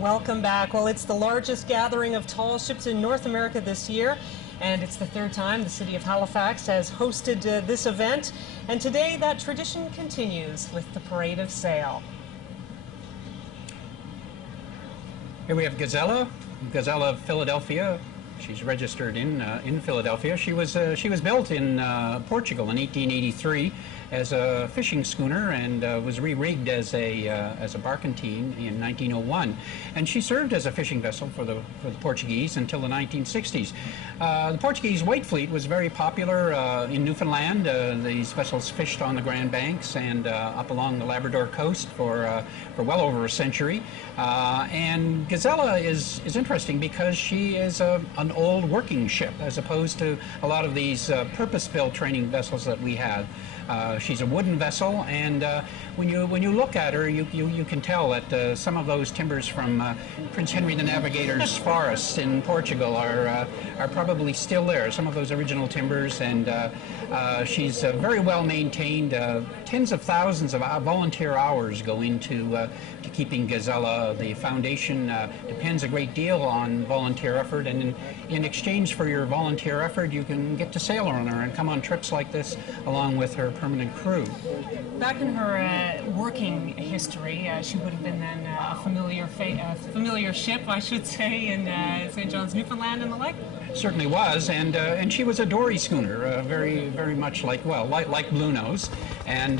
Welcome back. Well, it's the largest gathering of tall ships in North America this year, and it's the third time the city of Halifax has hosted this event. And today that tradition continues with the Parade of Sail. Here we have Gazella of Philadelphia. She's registered in Philadelphia. She was built in Portugal in 1883 as a fishing schooner and was re-rigged as a barkentine in 1901. And she served as a fishing vessel for the Portuguese until the 1960s. The Portuguese White Fleet was very popular in Newfoundland. These vessels fished on the Grand Banks and up along the Labrador coast for well over a century. And Gazella is interesting because she is an old working ship as opposed to a lot of these purpose-built training vessels that we have. She's a wooden vessel, and when you look at her, you can tell that some of those timbers from Prince Henry the Navigator's forests in Portugal are probably still there. Some of those original timbers, and she's very well maintained. Tens of thousands of volunteer hours go into to keeping Gazella. The foundation depends a great deal on volunteer effort, and in exchange for your volunteer effort, you can get to sail on her and come on trips like this along with her permanent crew. Back in her working history, she would have been then a familiar ship, I should say, in St. John's, Newfoundland, and the like. Certainly was, and she was a dory schooner, very much like Blue Nose, and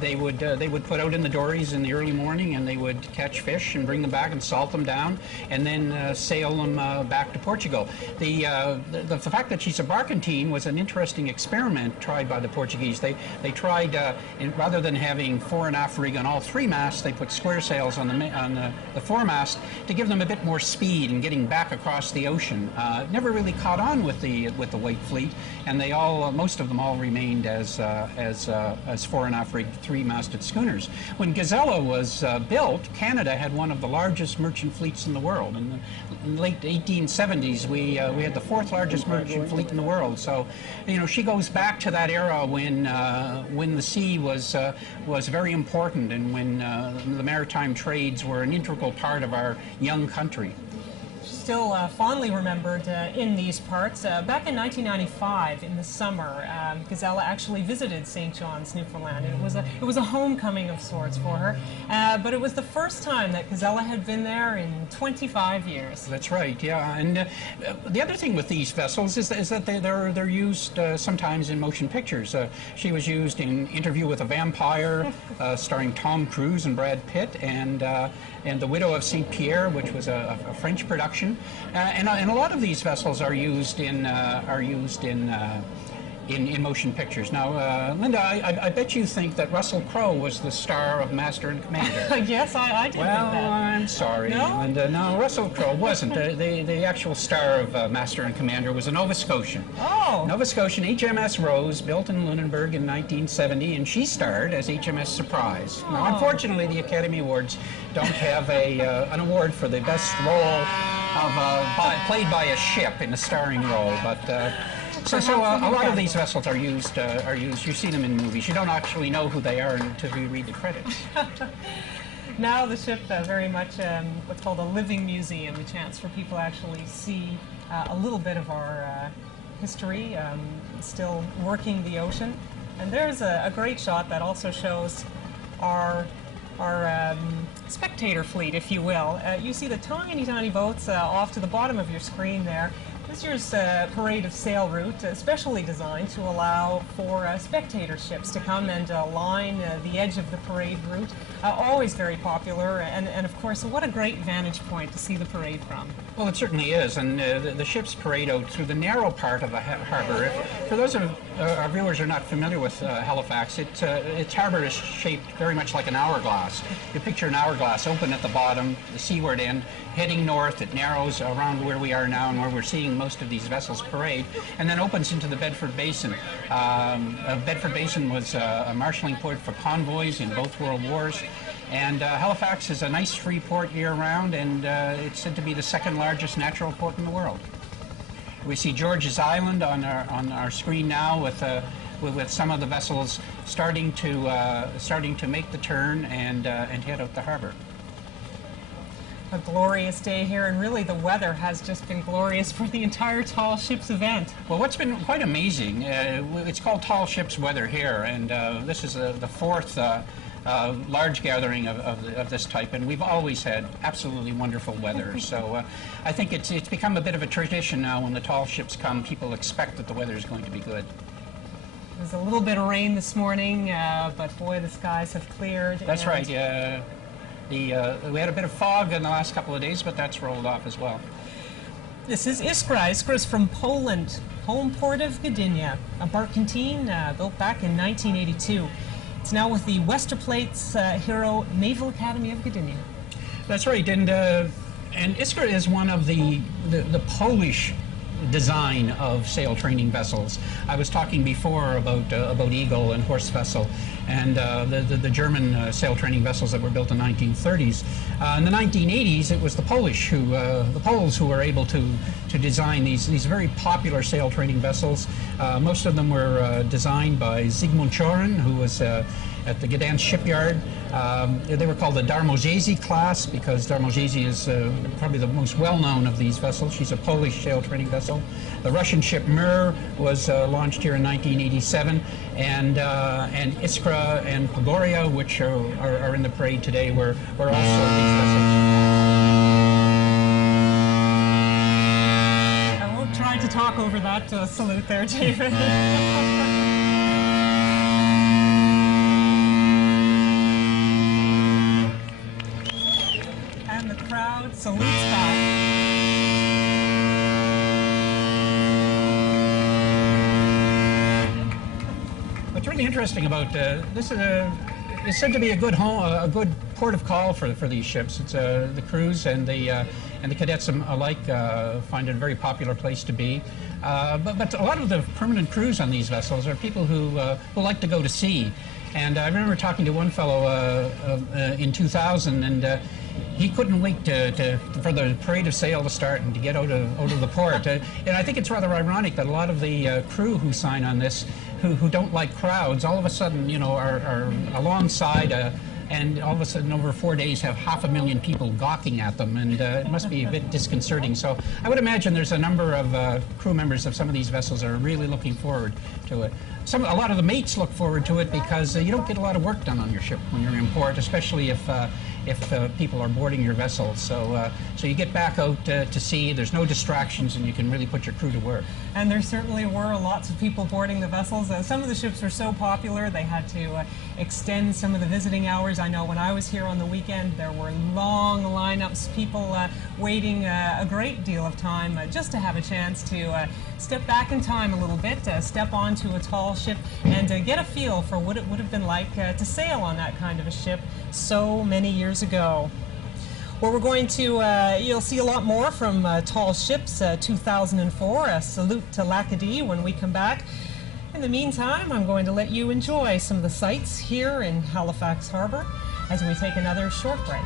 they would put out in the dories in the early morning, and they would catch fish and bring them back and salt them down, and then sail them back to Portugal. The fact that she's a barkentine was an interesting experiment tried by the Portuguese. They tried, rather than having fore and aft rig on all three masts, they put square sails on the foremast to give them a bit more speed in getting back across the ocean. Never really caught on with the White Fleet, and they all, most of them all remained as fore and aft rig three-masted schooners. When Gazella was built, Canada had one of the largest merchant fleets in the world. In the late 1870s, we had the fourth largest merchant fleet in the world. So, you know, she goes back to that era when the sea was very important, and when the maritime trades were an integral part of our young country. Still fondly remembered in these parts. Back in 1995, in the summer, Gazella actually visited St. John's, Newfoundland. It was a homecoming of sorts for her, but it was the first time that Gazella had been there in 25 years. That's right, yeah. And the other thing with these vessels is that they're used sometimes in motion pictures. She was used in Interview with a Vampire, starring Tom Cruise and Brad Pitt, and The Widow of St. Pierre, which was a French production. And a lot of these vessels are used in motion pictures. Now, Linda, I bet you think that Russell Crowe was the star of Master and Commander. Yes, I did. Well, think that. I'm sorry, no? Linda. No, Russell Crowe wasn't. The actual star of Master and Commander was a Nova Scotian. Oh. Nova Scotian HMS Rose, built in Lunenburg in 1970, and she starred as HMS Surprise. Oh. Now, unfortunately, the Academy Awards don't have an award for the best role played by a ship in a starring role, but so a lot of these vessels are used. You see them in movies. You don't actually know who they are until you read the credits. Now the ship very much what's called a living museum, a chance for people to actually see a little bit of our history, still working the ocean. And there's a great shot that also shows our spectator fleet, if you will. You see the tiny boats off to the bottom of your screen there. This year's Parade of Sail route, specially designed to allow for spectator ships to come and line the edge of the parade route. Always very popular, and of course, what a great vantage point to see the parade from. Well, it certainly is, and the ships parade out through the narrow part of the harbor. For those of our viewers who are not familiar with Halifax, its harbor is shaped very much like an hourglass. You picture an hourglass open at the bottom, the seaward end, heading north. It narrows around where we are now and where we're seeing most of these vessels parade, and then opens into the Bedford Basin. Bedford Basin was a marshalling port for convoys in both World Wars. And Halifax is a nice free port year-round, and it's said to be the second largest natural port in the world. We see George's Island on our screen now, with some of the vessels starting to make the turn and head out the harbor. A glorious day here, and really the weather has just been glorious for the entire Tall Ships event. Well, what's been quite amazing, it's called Tall Ships Weather here, and this is the fourth large gathering of this type, and we've always had absolutely wonderful weather. So I think it's become a bit of a tradition now. When the tall ships come, people expect that the weather is going to be good. There's a little bit of rain this morning, but boy, the skies have cleared. That's right. We had a bit of fog in the last couple of days, but that's rolled off as well. This is Iskra. Iskra is from Poland, home port of Gdynia, a bark canteen built back in 1982. It's now with the Westerplate's Hero Naval Academy of Gdynia. That's right, and Iskra is one of the Polish design of sail training vessels. I was talking before about Eagle and Horse vessel, and the German sail training vessels that were built in the 1930s. In the 1980s, it was the Poles who were able to design these very popular sail training vessels. Most of them were designed by Zygmunt Chorin, who was at the Gdansk shipyard. They were called the Darmoziesi class because Darmoziesi is probably the most well-known of these vessels. She's a Polish sail training vessel. The Russian ship Mir was launched here in 1987, and Iskra and Pagoria, which are in the parade today, were also these vessels. I won't try to talk over that salute there, David. And the crowd salutes back. What's really interesting about this is said to be a good port of call for these ships. It's the crews and the cadets alike find it a very popular place to be. But a lot of the permanent crews on these vessels are people who like to go to sea. And I remember talking to one fellow in 2000, and he couldn't wait for the parade of sail to start and to get out of the port. And I think it's rather ironic that a lot of the crew who sign on this, who don't like crowds, all of a sudden, are alongside and all of a sudden over 4 days have 500,000 people gawking at them, and it must be a bit disconcerting. So I would imagine there's a number of crew members of some of these vessels that are really looking forward to it. A lot of the mates look forward to it because you don't get a lot of work done on your ship when you're in port, especially if people are boarding your vessel. So you get back out to sea, there's no distractions, and you can really put your crew to work. And there certainly were lots of people boarding the vessels. Some of the ships were so popular they had to extend some of the visiting hours. I know when I was here on the weekend there were long lineups, people waiting a great deal of time just to have a chance to step back in time a little bit, step onto a tall ship and get a feel for what it would have been like to sail on that kind of a ship so many years ago. Well, we're going to, you'll see a lot more from Tall Ships 2004, a salute to L'Acadie when we come back. In the meantime, I'm going to let you enjoy some of the sights here in Halifax Harbor as we take another short break.